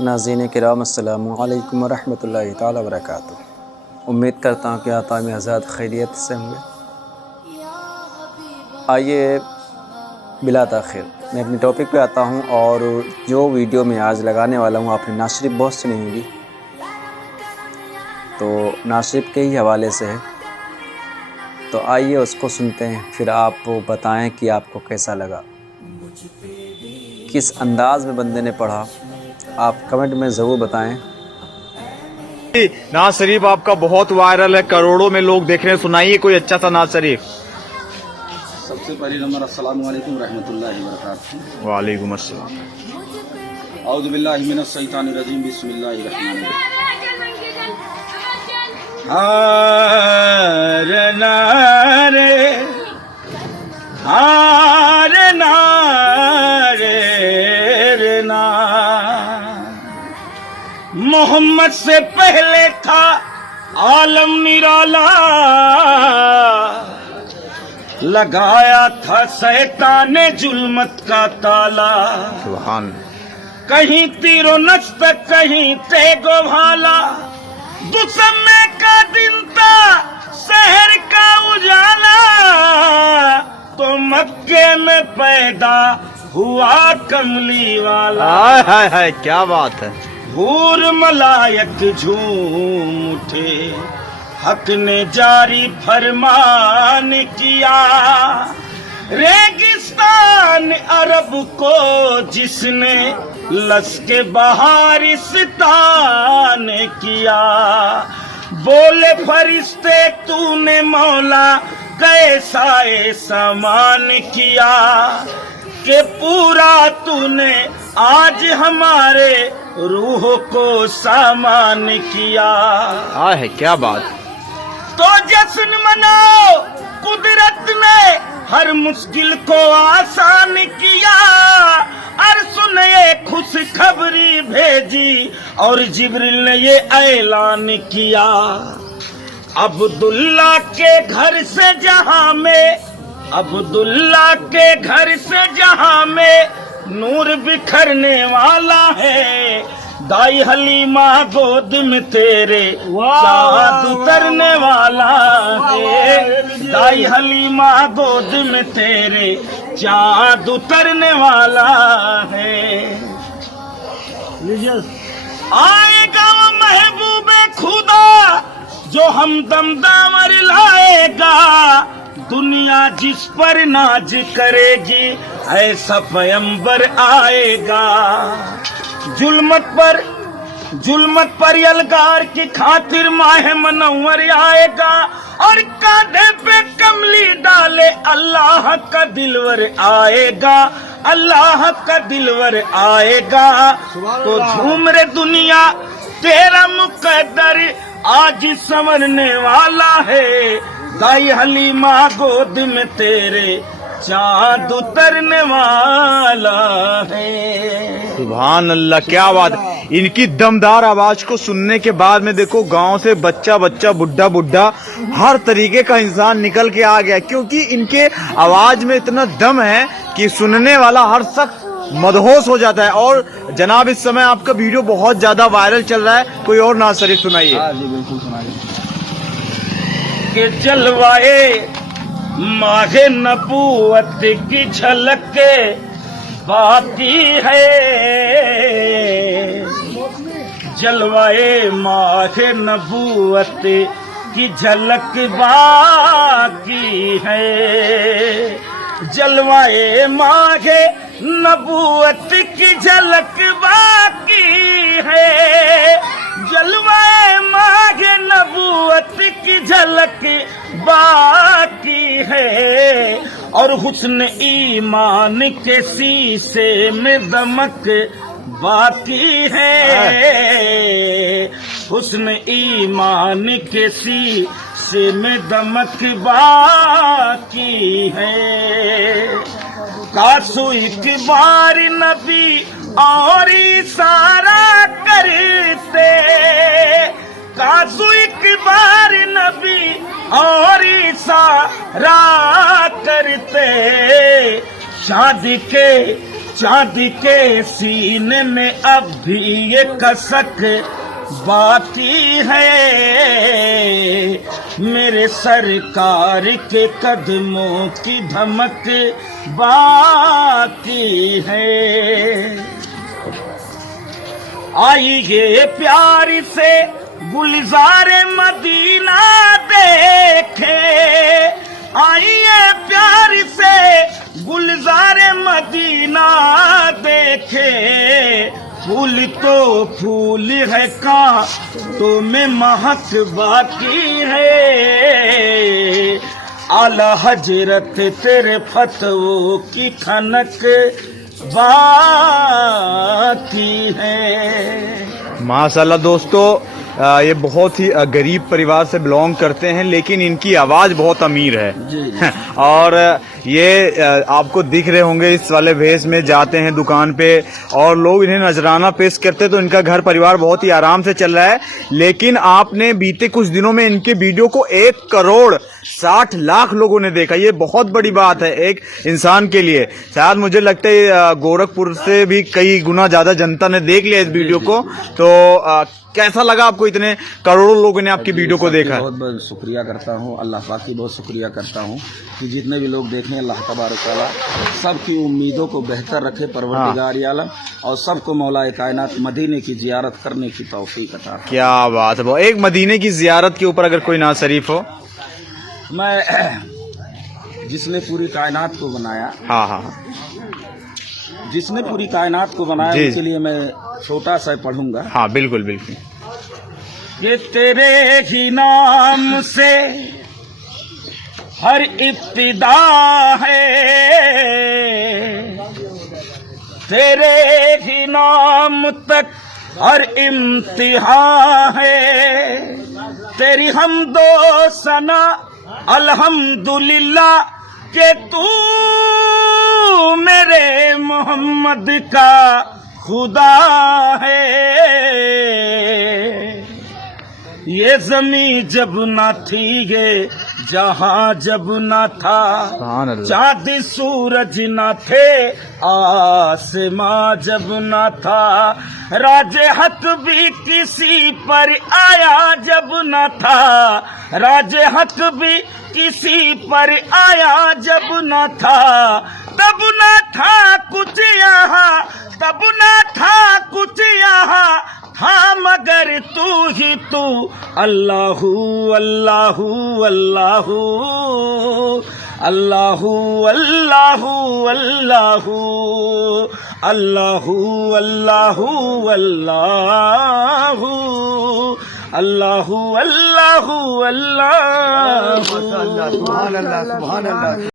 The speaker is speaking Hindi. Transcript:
नाज़रीन किराम अस्सलामु अलैकुम वरहमतुल्लाहि ताला वबरकातुहू। उम्मीद करता हूँ कि आतामी आज़ाद खैरियत से होंगे। आइए बिला ताख़िर मैं अपने टॉपिक पे आता हूँ और जो वीडियो मैं आज लगाने वाला हूँ आपने नाज़ शरीफ बहुत सुनी होगी, तो नाज़ शरीफ के ही हवाले से है। तो आइए उसको सुनते हैं, फिर आप बताएं कि आपको कैसा लगा, किस अंदाज़ में बंदे ने पढ़ा, आप कमेंट में ज़रूर बताएं। नाज़ शरीफ आपका बहुत वायरल है, करोड़ों में लोग देख रहे हैं, सुनाइए कोई अच्छा सा नाज़ शरीफ। सबसे पहले नंबर अस्सलामु अलैकुम रहमतुल्लाहि व बरकातुहू। वालेकुम अस्सलाम। औज़ु बिल्लाहि मिनश शैतानिर रजीम, बिस्मिल्लाहिर रहमानिर रहीम। हारे नारे हारे नारे रे ना, मोहम्मद से पहले था आलम निराला, लगाया था शैतान ने जुल्मत का ताला। सुभान। कहीं तीरो नस्त कहीं तेगो भाला, दुसमे का दिन था शहर का उजाला, तो मक्के में पैदा हुआ कमली वाला। हाय हाय हाय, क्या बात है। हूर मलायक झूम उठे, हक ने जारी फरमान किया, रेगिस्तान अरब को जिसने लश्के बहारिस्तान किया। बोले फरिश्ते तूने मौला कैसा सामान किया, कि पूरा तूने आज हमारे रूह को सामान किया। हाय है, क्या बात। तो जश्न मनाओ, कुदरत ने हर मुश्किल को आसान किया, और सुने खुशखबरी भेजी और जिब्रील ने ये ऐलान किया। अब्दुल्ला के घर से जहां में, अब्दुल्ला के घर से जहां में नूर बिखरने वाला है, दाई हलीमा गोद में तेरे चाँद उतरने वाला है, दाई हलीमा गोद में तेरे चाँद उतरने वाला है। आएगा वो महबूबे खुदा जो हमदम दामर लाएगा, दुनिया जिस पर नाज करेगी ऐसा पैगंबर आएगा। जुल्मत पर यलगार की खातिर माह मनव्वर आएगा, और कांधे पे कमली डाले अल्लाह का दिलवर आएगा, अल्लाह का दिलवर आएगा। तो झूम रे दुनिया तेरा मुकद्दर आज संवरने वाला है, दाई हलीमा गोद में तेरे चाँद उतरने वाला है। सुभान अल्लाह, क्या बात। इनकी दमदार आवाज को सुनने के बाद में देखो गांव से बच्चा बच्चा बुढ़ा बुढ़ा हर तरीके का इंसान निकल के आ गया, क्योंकि इनके आवाज में इतना दम है कि सुनने वाला हर शख्स मदहोश हो जाता है। और जनाब इस समय आपका वीडियो बहुत ज्यादा वायरल चल रहा है, कोई और नाज़ शरीफ सुनाइए। जी बिल्कुल सुनाइए। के जलवाए माहे नबूवत की झलक बाकी है, जलवाए माहे नबूवत की झलक बाकी है, जलवाए माहे नबूवत की झलक बाकी है, जलवाए माहे नबूवत की झलक बाकी है, और हुस्न ईमान के शीशे में दमक बाकी है, हुस्न ईमान के शीशे में दमक बाकी है। कासु एक बार नबी और इशारा करते, कासु एक बार नबी और इशारा करते, शादी के चांद के सीने में अब भी ये कसक बाकी है, मेरे सरकार के कदमों की धमक बाकी है। आइए प्यार से गुलजार मदीना देखे, आइए प्यार से गुलजार मदीना देखे, फूल तो फूल है कांटों में महक बाकी है, आला हजरत तेरे फतवों की खनक बाकी है। माशाल्लाह दोस्तों, ये बहुत ही गरीब परिवार से बिलोंग करते हैं, लेकिन इनकी आवाज बहुत अमीर है। और ये आपको दिख रहे होंगे इस वाले भेष में जाते हैं दुकान पे और लोग इन्हें नजराना पेश करते हैं, तो इनका घर परिवार बहुत ही आराम से चल रहा है। लेकिन आपने बीते कुछ दिनों में इनके वीडियो को 1,60,00,000 लोगों ने देखा। ये बहुत बड़ी बात है एक इंसान के लिए। शायद मुझे लगता है गोरखपुर से भी कई गुना ज्यादा जनता ने देख लिया इस वीडियो को। तो कैसा लगा आपको? इतने करोड़ों लोगों ने आपकी वीडियो को देखा। बहुत बहुत शुक्रिया करता हूँ, अल्लाह पाक की बहुत शुक्रिया करता हूँ कि जितने भी लोग देखें, अल्लाह तबारक तआला सबकी उम्मीदों को बेहतर रखे परवरदिगार आलम, और सबको मौलाए कायनात मदीने की जियारत करने की तौफीक अता। क्या बात है। एक मदीने की जियारत के ऊपर अगर कोई नाज शरीफ हो। मैं जिसने पूरी कायनात को बनाया, हाँ, जिसने पूरी कायनात को बनाया, इसके लिए मैं छोटा सा पढ़ूंगा। हाँ, बिल्कुल बिल्कुल। ये तेरे ही नाम से हर इब्तिदा है, तेरे ही नाम तक हर इम्तिहा है, तेरी हमदो सना अल्हम्दुलिल्लाह के तू मेरे मोहम्मद का खुदा है। ये जमी जब न थी, ये जहां जब न था, चाँद सूरज न थे, आसमां जब न था, राजे हक भी किसी पर आया जब न था, राजे हक भी किसी पर आया जब न था, तब न था कुछ यहाँ, तब न था कुछ यहाँ, हाँ मगर तू ही तू, अल्लाहू अल्लाहू अल्लाहू अल्लाहू अल्लाहू अल्लाहू अल्लाहू अल्लाहू अल्लाहू अल्लाहू अल्लाहू अल्लाहू।